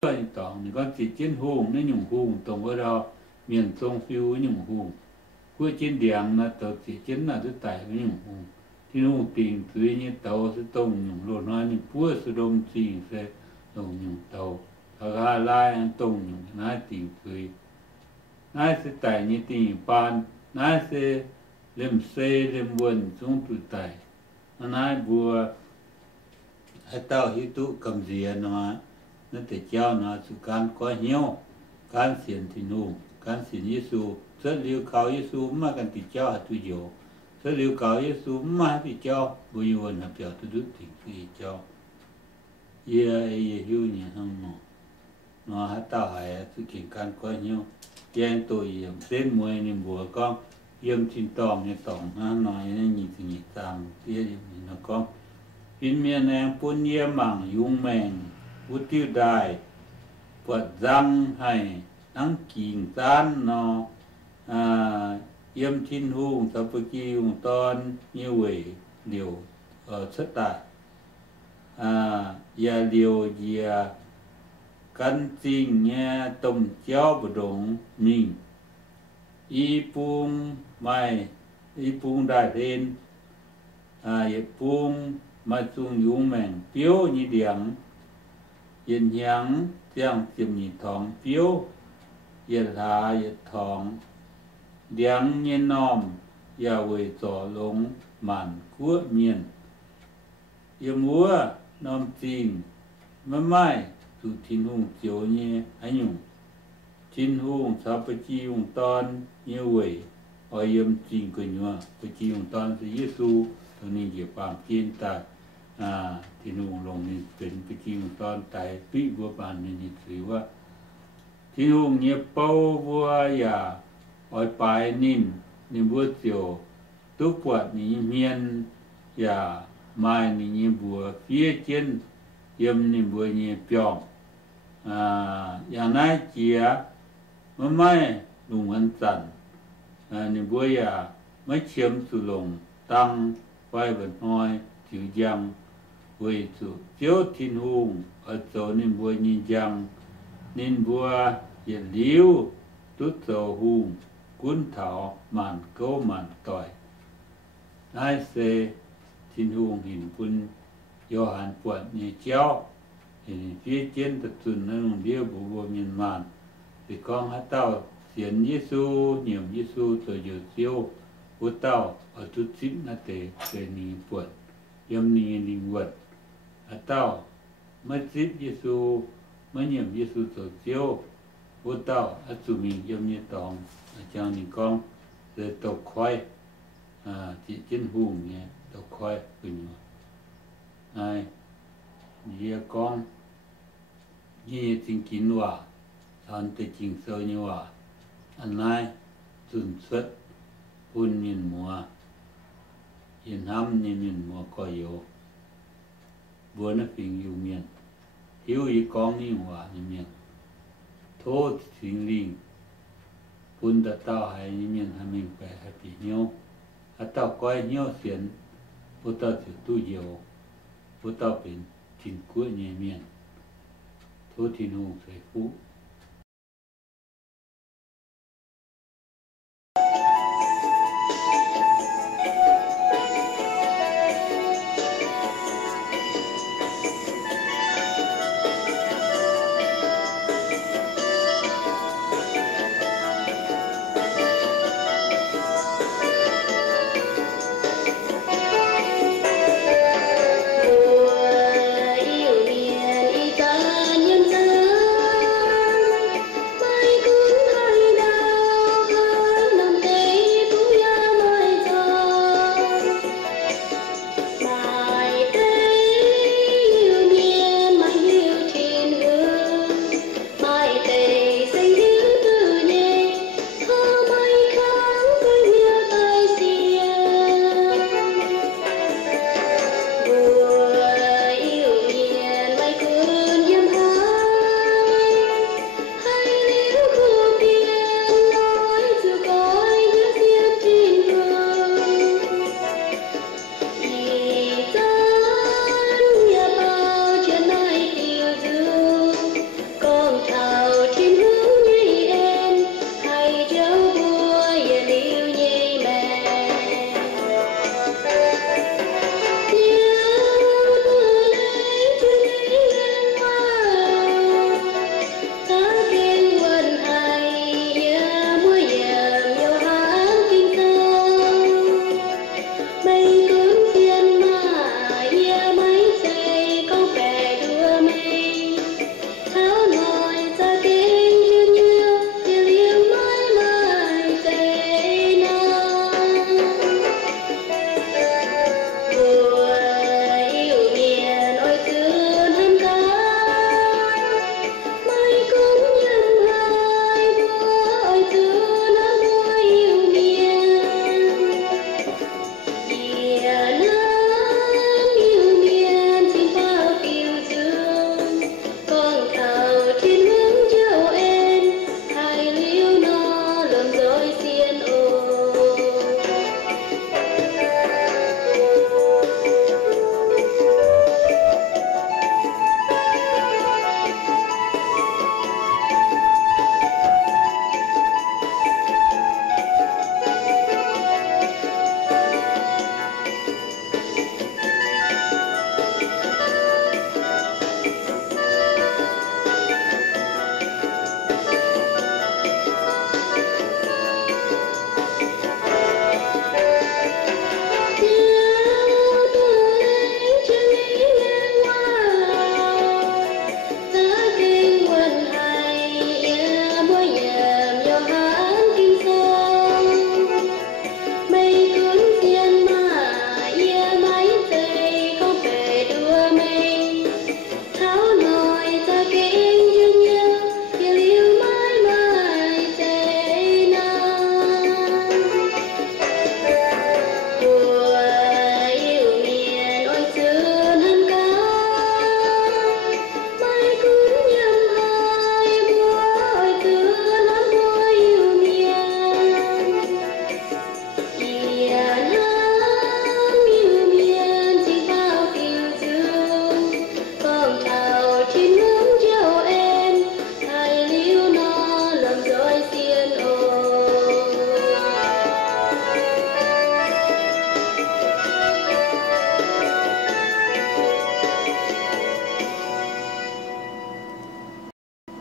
tòng thì con chỉ chiến hùng nó nhung hùng tổng ở đó miền sông phiêu nhung hùng cuối chiến điang là tàu chỉ chiến là thứ tại với nhung hùng thì hùng tìm dưới như tàu sẽ tông nhung luôn nói như phua sẽ đông chỉ sẽ tông nhung tàu thà lai anh tông nhung nãy tìm dưới nãy sẽ tại như tìm pan nãy sẽ làm xe làm buồn xuống tụi tại nãy bùaให้เต้าฮิตุกำเสียนะนั่นแต่เจ้านะสุการก็เหี้ยวการเสียนที่นู่การเสียนเยซูเสลียวเขาเยซูมากันติเจ้าหัตุโยเสลียวเขาเยซูมาติเจ้าบุญวันหับเจ้าตุดุติสิเจ้าเย่เย่หิวเนี่ยทั้งหมดนะให้เต้าหายสุขิงการก็เหี้ยวแกงตัวเยี่ยมเส้นมวยในบัวก็เยี่ยมชินตองเนี่ยตองหาหน่อยนี่หยิบหยิบตามเตี้ยนี่นะก็พินเมียนแองปุญเยี่ยมังยุงแมงวุติวได้ปวดจังให้นังกิ่งซานนอเยี่ยมชินหุงสัพกิยุงตอนเยี่ยวเวเดียวสตายาเดียวเยียกันจริงเนี่ยต้มเจ้าบดงมิงอีปุงไม่อีปุงได้เรนอีปุงมาจุงยุงแมงเปียวนี่เดียงเย็นยังเจียงเจียมนี่ทองเปียวเย็นหาเย็นทองเดียงเย็นน้อมยาเวจ่อลงมันกั้วเมียนยมัวน้อมจริงไม่ไม่สุทินหุงเจียวเนี่ยให้ยุ่งทินหุงสัพจียุงตอนเยี่ยวเวออยมจริงกันอยู่ปจียุงตอนสิเยซูตรงนี้เกี่ยวกับเกณฑ์ตาที่นุ่งลงนี่เป็นไปจริงตอนไต่ปีบัวบานนี่ถือว่าที่นุ่งเนี่ยเป้าบัวยาอ้อยปลายนิ่มนี่บัวเจียวตุกปวดนี่เมียนยาไม้นี่บัวเฟี้ยเจนเยี่ยมนี่บัวนี่เปียงอย่างนั้นเจียมันไม่ลุงอันสันนี่บัวยาไม่เชื่อมสุลงตั้งไว้บนห้อยจิ๋วยังเวสุเจ้าทินหุงอัศนินบัวนิยังนินบัวเย็นเลี้ยวตุโตหุงกุนเถามันโกมันต่อยนายเสทินหุงหินปุนโยหันปวดเนี่ยเจ้าเห็นพี่เจนตะตุนนั่งเดียวบัวมีนมันสิกองฮัตเต้าเสียนเยซูเหนียมเยซูตัวเยเซียวอุตเต้าอตุสินาเตเสนีปวดยมนีลิงวัดอัตเต้ามัสยิดเยซูมันยมเยซูตัวเจียวอุตเต้าอัศมียมเนตองอาจารย์นิกองเดือตกควายจิจินหุงเนี่ยตกควายเป็นอยู่ไอ้เยี่ยกองยี่จริงกินว่าตอนแต่จริงเซอร์นี่ว่าอันไหนสุนทรปุ่นยินมัวยินห้ำยินมัวก็อยู่บัวนักฟิงอยู่เมียนหิวอีกองนี่หัวนี่เมียนโทษสิงลิงปุ่นตะเต้าให้นี่เมียนทำเองไปให้ปีเนียวถ้าเต้าก้อยเนียวเสียนพุทธถือตู้เดียวพุทธเป็นถิ่นกุ้ยเนี่ยเมียนโทษทินหูใส่ฟุ